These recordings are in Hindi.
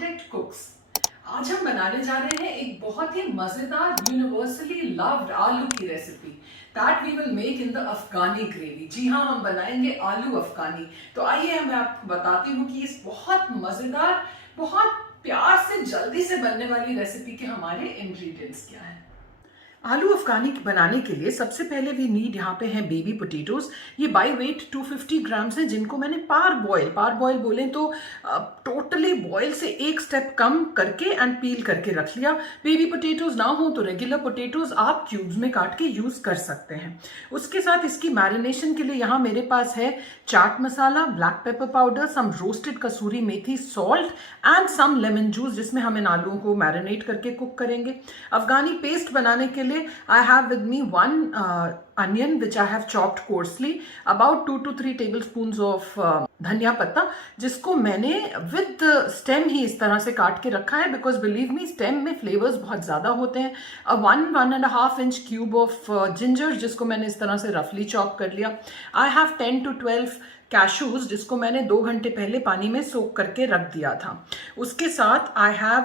आर्किटेक्ट कुक्स। आज हम बनाने जा रहे हैं एक बहुत ही मजेदार यूनिवर्सली लव्ड आलू की recipe that we will make in the Afghani gravy. जी हाँ, हम बनाएंगे आलू अफगानी। तो आइए मैं आपको बताती हूँ कि इस बहुत मजेदार, बहुत प्यार से जल्दी से बनने वाली रेसिपी के हमारे इंग्रेडिएंट्स क्या हैं। आलू अफगानी बनाने के लिए सबसे पहले वी नीड यहाँ पे है बेबी पोटैटोज। ये बाई वेट 250 ग्राम्स हैं, जिनको मैंने पार बॉयल बोलें तो टोटली बॉयल से एक स्टेप कम करके एंड पील करके रख लिया। बेबी पोटैटोज ना हो तो रेगुलर पोटैटोज आप क्यूब्स में काट के यूज कर सकते हैं। उसके साथ इसकी मैरिनेशन के लिए यहाँ मेरे पास है chaat masala, black pepper powder, some roasted kasuri methi, salt and some lemon juice, जिसमें हम इन आलूओं को मैरिनेट करके कुक करेंगे। अफगानी पेस्ट बनाने के लिए I have with me one onion which I have chopped coarsely, about 2 to 3 tablespoons of धनिया पत्ता, जिसको मैंने विद स्टेम ही इस तरह से काट के रखा है, बिकॉज बिलीव मी स्टेम में फ्लेवर्स बहुत ज़्यादा होते हैं। 1.5 इंच क्यूब ऑफ जिंजर, जिसको मैंने इस तरह से रफली चॉप कर लिया। आई हैव 10 to 12 कैशूज, जिसको मैंने 2 घंटे पहले पानी में सोक करके रख दिया था। उसके साथ I have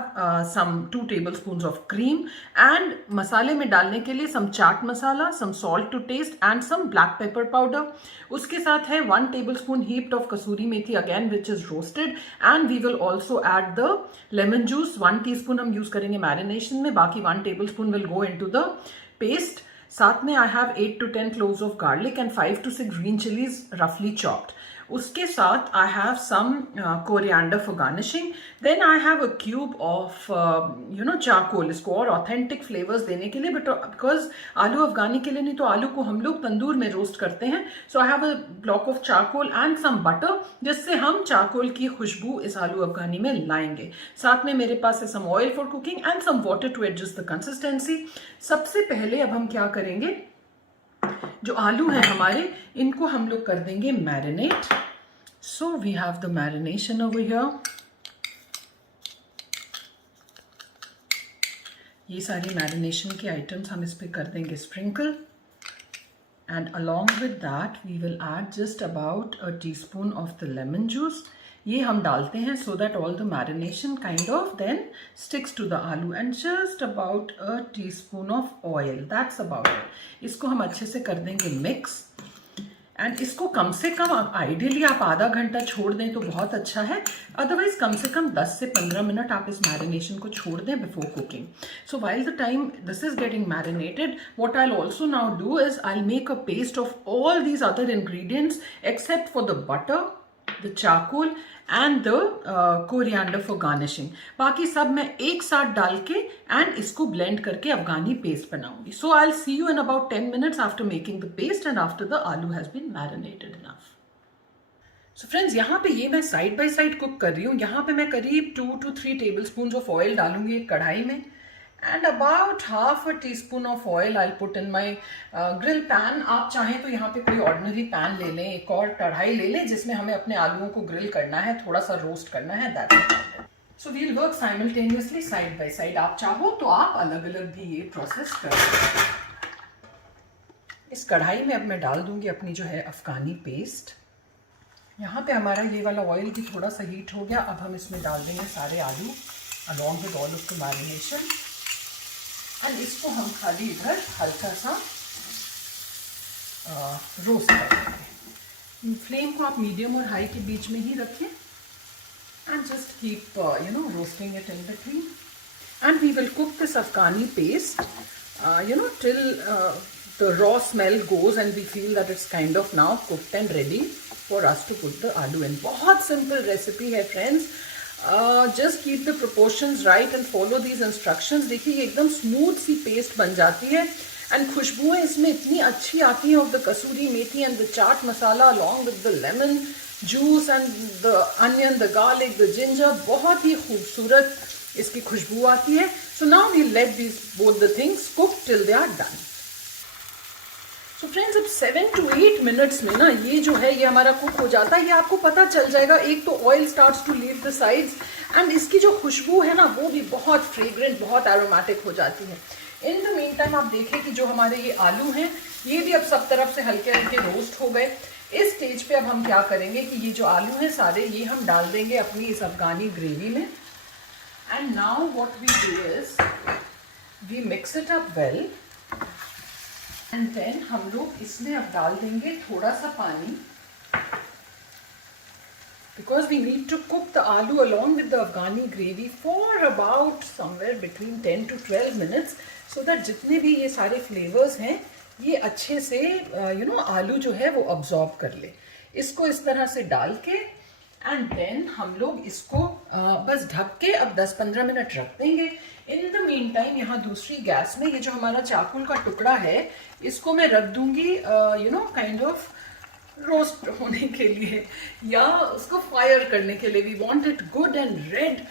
some 2 tablespoons of cream and मसाले में डालने के लिए some chaat masala, some salt to taste and some black pepper powder. उसके साथ है 1 tablespoon heaped of kasuri methi again which is roasted, and we will also add the lemon juice. 1 teaspoon हम यूज करेंगे मैरिनेशन में, बाकी 1 tablespoon will go into the paste. साथ में I have 8 to 10 cloves of garlic and 5 to 6 green chillies रफली चॉप्ड। उसके साथ I have some coriander for garnishing. Then I have a cube of charcoal, इसको और ऑथेंटिक फ्लेवर्स देने के लिए, बट बिकॉज आलू अफगानी के लिए नहीं तो आलू को हम लोग तंदूर में रोस्ट करते हैं। So I have a block of charcoal and some butter, जिससे हम चारकोल की खुशबू इस आलू अफगानी में लाएंगे। साथ में मेरे पास है some oil for cooking and some water to adjust the consistency. सबसे पहले अब हम क्या करेंगे, जो आलू हैं हमारे, इनको हम लोग कर देंगे marinate. So we have the marination over here. ये सारी मैरिनेशन के आइटम्स हम इस पे कर देंगे sprinkle, and along with that we will add just about a teaspoon of the lemon juice. ये हम डालते हैं so that all the marination kind of then sticks to the aloo, and just about a teaspoon of oil, that's about it. इसको हम अच्छे से कर देंगे मिक्स, एंड इसको कम से कम आइडियली आप आधा घंटा छोड़ दें तो बहुत अच्छा है, अदरवाइज कम से कम 10 से 15 मिनट आप इस मैरिनेशन को छोड़ दें before cooking. So while the time this is getting marinated, what I will also now do is I will make a paste of all these other ingredients except for the butter, the charcoal and the coriander for garnishing. बाकी सब मैं एक साथ डाल के एंड इसको ब्लेंड करके अफगानी पेस्ट बनाऊंगी। So I will see you in about 10 minutes after making the paste and after the aloo has been marinated enough. So friends, यहाँ पे ये मैं साइड बाय साइड कुक कर रही हूँ। यहाँ पे मैं करीब 2 to 3 tablespoons ऑफ ऑयल डालूंगी एक कढ़ाई में, and about half a teaspoon of oil I'll put in my grill pan. आप चाहें तो यहाँ पे कोई ऑर्डिनरी पैन ले लें, एक और कढ़ाई ले लें जिसमें हमें अपने आलूओं को ग्रिल करना है, थोड़ा सा रोस्ट करना है, that's it. So we'll work simultaneously side by side. आप चाहो तो आप अलग अलग भी ये प्रोसेस कर सकते हैं। इस कढ़ाई में अब मैं डाल दूंगी अपनी जो है अफगानी पेस्ट। यहाँ पे हमारा ये वाला ऑयल भी थोड़ा सा हीट हो गया। अब हम इसमें डाल देंगे सारे आलू along with all of the marination, और इसको हम खाली इधर हल्का सा रोस्ट कर देंगे। फ्लेम को आप मीडियम और हाई के बीच में ही रखें, and just keep roasting it in between, and we will cook this Afghani paste till the raw smell goes and we feel that it's kind of now cooked and ready for us to put the aloo in. बहुत सिंपल रेसिपी है friends, just keep the proportions right and follow these instructions. देखिए ये एकदम स्मूथ सी पेस्ट बन जाती है, एंड खुशबुएं इसमें इतनी अच्छी आती हैं of the kasuri methi and the chaat masala along with the lemon juice and the onion, the garlic, the ginger. बहुत ही खूबसूरत इसकी खुशबू आती है। So now we let these both the things cook till they are done. So friends, अब 7 to 8 minutes में ना ये जो है ये हमारा कुक हो जाता है। ये आपको पता चल जाएगा, एक तो oil starts to leave the sides, and इसकी जो खुशबू है ना वो भी बहुत फ्रेग्रेंट, बहुत एरोमेटिक हो जाती है। इन द मीन टाइम आप देखें कि जो हमारे ये आलू हैं ये भी अब सब तरफ से हल्के हल्के रोस्ट हो गए। इस स्टेज पे अब हम क्या करेंगे कि ये जो आलू हैं सारे ये हम डाल देंगे अपनी इस अफगानी ग्रेवी में। And now what we do is we mix it up well. And then हम लोग इसमें अब डाल देंगे थोड़ा सा पानी, because we need to cook the aloo along with the Afghani gravy for about somewhere between 10 to 12 minutes, so that जितने भी ये सारे फ्लेवर्स हैं ये अच्छे से आलू जो है वो अब्जॉर्ब कर ले। इसको इस तरह से डाल के एंड देन हम लोग इसको बस ढक के अब 10-15 मिनट रख देंगे। इन द मीन टाइम यहाँ दूसरी गैस में ये जो हमारा चाकुल का टुकड़ा है इसको मैं रख दूंगी काइंड ऑफ रोस्ट होने के लिए या उसको फायर करने के लिए। We want it good and red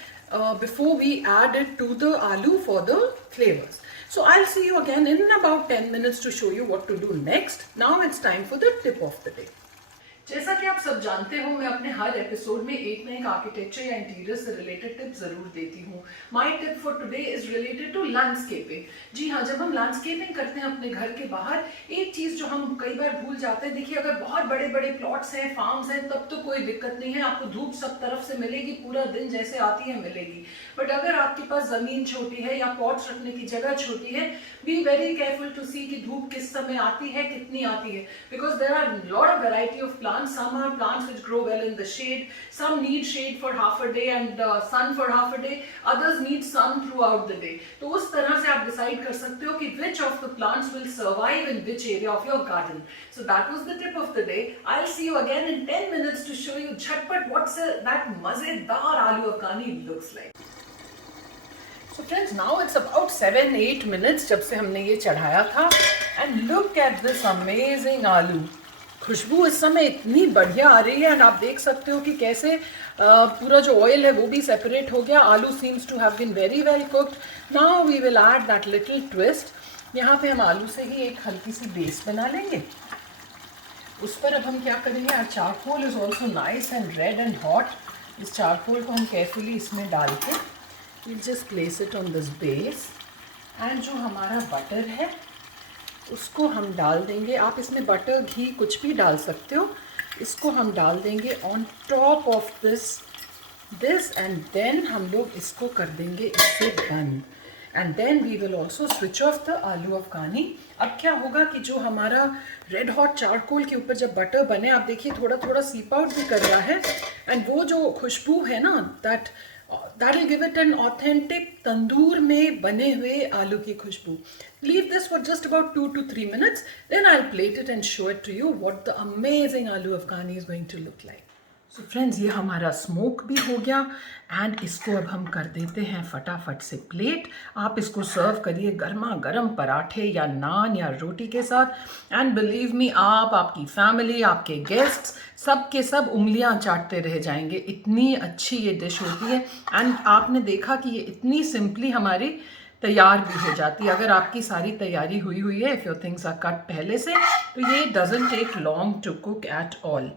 before we add it to the aloo for the flavors. So I'll see you again in about 10 minutes to show you what to do next. Now it's time for the tip of the day. जैसा कि आप सब जानते हो मैं अपने हर एपिसोड में एक ना एक आर्किटेक्चर या इंटीरियर से रिलेटेड टिप जरूर देती हूँ। My tip for today is related to landscaping. जी हाँ, जब हम लैंडस्केपिंग करते हैं अपने घर के बाहर, एक चीज जो हम कई बार भूल जाते हैं, देखिए अगर बहुत बड़े बड़े प्लॉट्स हैं, फार्म्स हैं, तब तो कोई दिक्कत नहीं है, आपको धूप सब तरफ से मिलेगी, पूरा दिन जैसे आती है मिलेगी। बट अगर आपके पास जमीन छोटी है या पॉट्स रखने की जगह छोटी है, be very careful to see कि धूप किस समय आती है, कितनी आती है, because there are lot of variety of plants. Some are plants which grow well in the shade, some need shade for half a day and sun for half a day, others need sun throughout the day. तो उस तरह से आप decide कर सकते हो कि which of the plants will survive in which area of your garden. So that was the tip of the day. I'll see you again in 10 minutes to show you झटपट what's that मजेदार आलू अफगानी looks like. So friends, now it's about 7-8 minutes जब से हमने ये चढ़ाया था, and look at this amazing आलू। खुशबू इस समय इतनी बढ़िया आ रही है एंड आप देख सकते हो कि कैसे पूरा जो ऑयल है वो भी सेपरेट हो गया। Aloo seems to have been very well cooked. Now we will add that little twist. यहाँ पे हम आलू से ही एक हल्की सी बेस बना लेंगे। उस पर अब हम क्या करेंगे, our charcoal is also nice and red and hot. इस चारकोल को हम केयरफुली इसमें डाल के will just place it on this base and जो हमारा बटर है उसको हम डाल देंगे। आप इसमें बटर, घी कुछ भी डाल सकते हो। इसको हम डाल देंगे on top of this and then हम लोग इसको कर देंगे इससे बंद and then we will also switch off the aloo Afghani. अब क्या होगा कि जो हमारा रेड हॉट चारकोल के ऊपर जब बटर बने, आप देखिए थोड़ा थोड़ा सीप आउट भी कर रहा है एंड वो जो खुशबू है ना, that will give it an authentic तंदूर में बने हुए आलू की खुशबू। Leave this for just about 2 to 3 minutes, then I'll plate it and show it to you what the amazing aloo Afghani is going to look like. So friends, ये हमारा स्मोक भी हो गया एंड इसको अब हम कर देते हैं फटाफट से प्लेट। आप इसको सर्व करिए गर्मा गर्म पराठे या नान या रोटी के साथ एंड बिलीव मी, आप, आपकी फैमिली, आपके गेस्ट्स सब के सब उंगलियां चाटते रह जाएंगे। इतनी अच्छी ये डिश होती है एंड आपने देखा कि ये इतनी सिंपली हमारी तैयार भी हो जाती है। अगर आपकी सारी तैयारी हुई है, if your things are cut पहले से, तो ये doesn't take long to cook at all.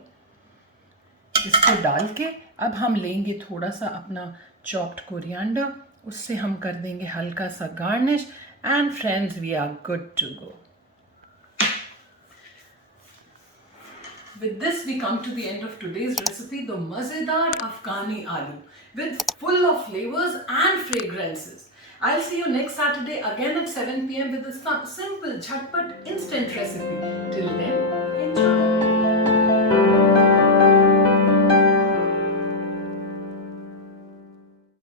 इसको डाल के अब हम लेंगे थोड़ा सा अपना चॉप्ड कोरिएंडर, उससे हम कर देंगे हल्का सा garnish and friends we are good to go. With this, we come to the end of today's recipe, the Mazedar Afghani Aloo, with full of flavors and fragrances. I'll see you next Saturday again at 7 p.m. with a simple, jhatpat, instant recipe.